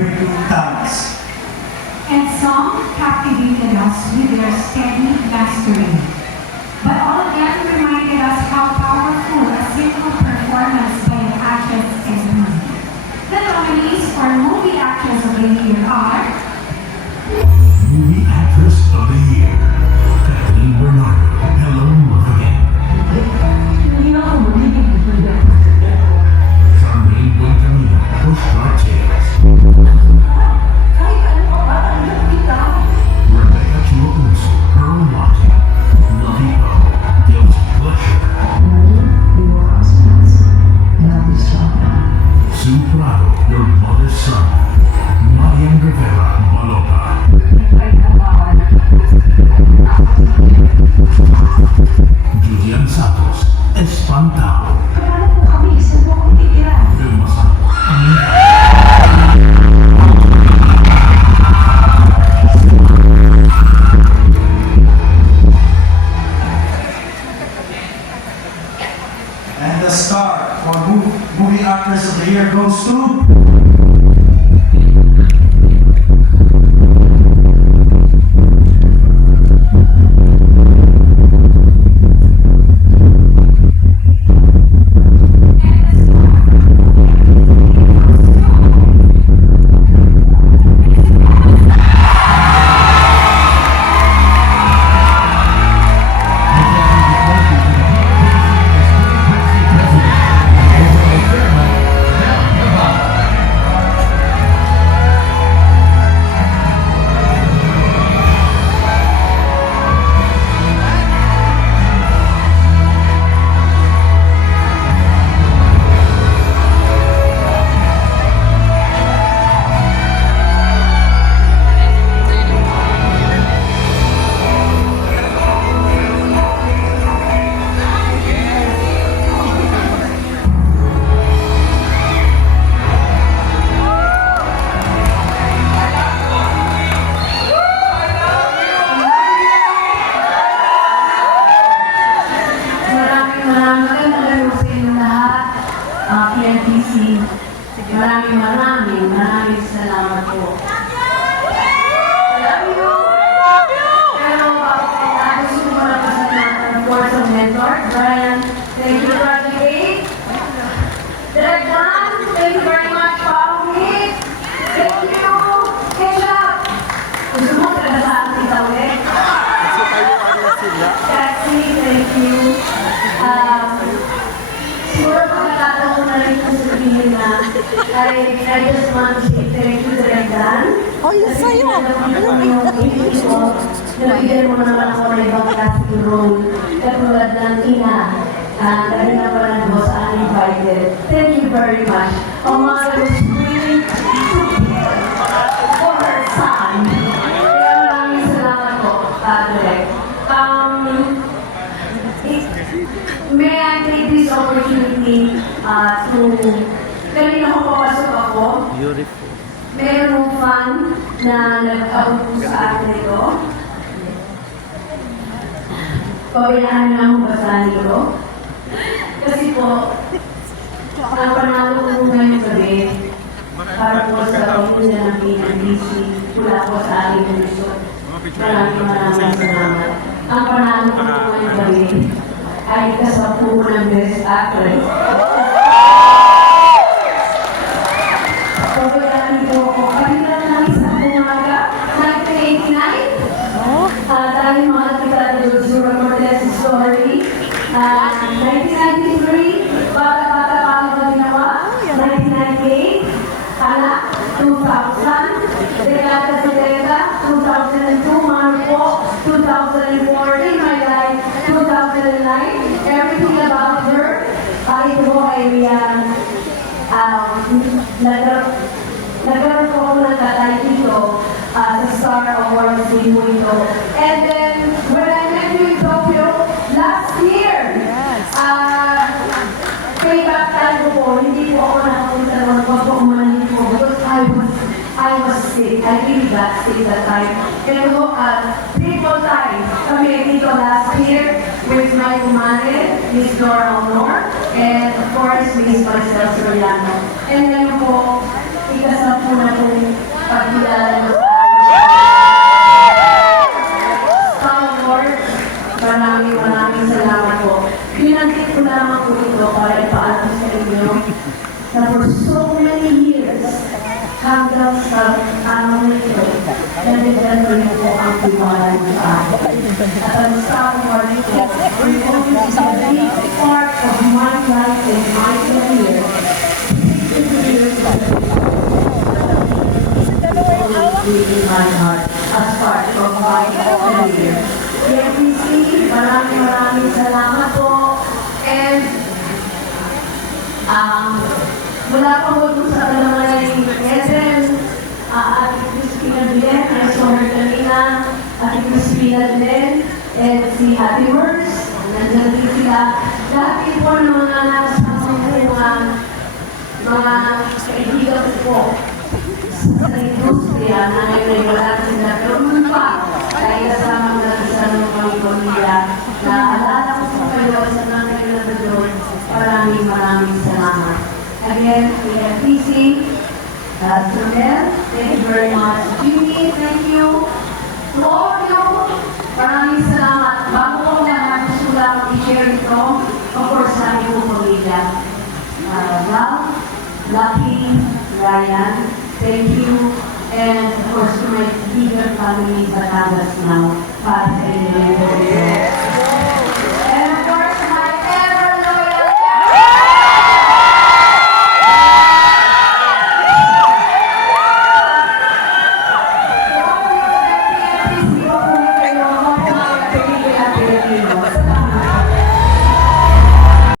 breaking tongues. And some captivated us with their steady mastery. But all of them reminded us how powerful a simple performance by an actress can be. The nominees for Movie Actress of the Year are Movie Actress of the Year, Kathleen Bernardo. Hello, love again. Charmaine Buencamino, Pushcart Tales. Rebecca Chiopuso, Pearl Locking. Lovey Poe, Guilty Pleasure. Sue Prado, Your Mother's Son. Marian Rivera, Malota. Julian Santos, Espantado. Vilma Santos, And the star for Movie Actress of the Year goes to PNPC. Maraming salamat po. Love you! Pero gusto ko na pasalamatan po sa mentor, Brian. Thank you, Brother Dave. Directan, thank you very much, Paulit. Thank you. Ketchup. Gusto mo talaga sa akin kita ulit? Taxi, thank you. Siguro pagkakataon na rin kung sabihin na I just want to say thank you to Rendan. Oh, yun sa'yo. Nabigyan mo naman ako ng ibang casting role katulad ng ina. Dahil na pala ng boss uninvited. Thank you very much. A mother was really for her son. Kaya maraming salamat po, Direk. May I take this opportunity to kanina ko papasok ako. Beautiful. Merong fan na nag-out po sa akin ito. Pabayaan na akong basahin ito. Kasi po, ang panalo ko ngayong gabi para po sa pagpunta ng PNPC mula po sa aking puso. Maraming salamat. Ang panalo ko ngayong gabi ay kasampu ng Best Actress. Pabayaan po ako. Kanina na isang umaga, 1989. Dahil mga kita doon sa Cortez story. 1993, bata-bata pa ako ginawa. 1998, anak, 2000. Dekada 70, 2002, Marco, 2014, my life, 2009. Everything about her. Ito po ay nagkaroon po ako ng tatay dito sa Star Awards din mo ito. And then, when I met you in Tokyo last year, payback time ko po, hindi po ako nakapunta naman po ako umanin po because I was sick. I really got sick that time. Pero triple time kami dito last year with my kumare, Miss Dora Honor, and of course, Miss Maricel Soriano. And ngayon po, ikasampu na po pagkilala mo sa Star Wars. Maraming salamat po. Pinanggit ko lamang po ito para ipaalam sa inyo na for so many years, hanggang sa araw na ito, nandito rin po ang tiwala niyo sa akin. At ang Star Wars po, will always be a big part of my life and my career. 62 years in my heart as part of my career. PFPC, maraming salamat po. And mula po po sa Kalamay Eden, Ate Crispina Bilen, I saw her kanina, Ate Crispina Bilen, and si Ate Works, nandiyan din sila. Lahat din po ng mga kaibigan ko po sa industriya na ngayon ay wala sila. Pero nun pa, dahil kasama na sa ng mga pamilya, na alala ko po kayo sa mga kayo doon. Maraming salamat. Again, PFPC, Sunel, thank you very much. Jimmy, thank you. To all of you, maraming salamat. Bago ko lahat, gusto lang i-share ito. Of course, sa iyo pamilya. Val, Lucky, Ryan, thank you. And of course, to my bigger family, Batangas now, para sa inyo.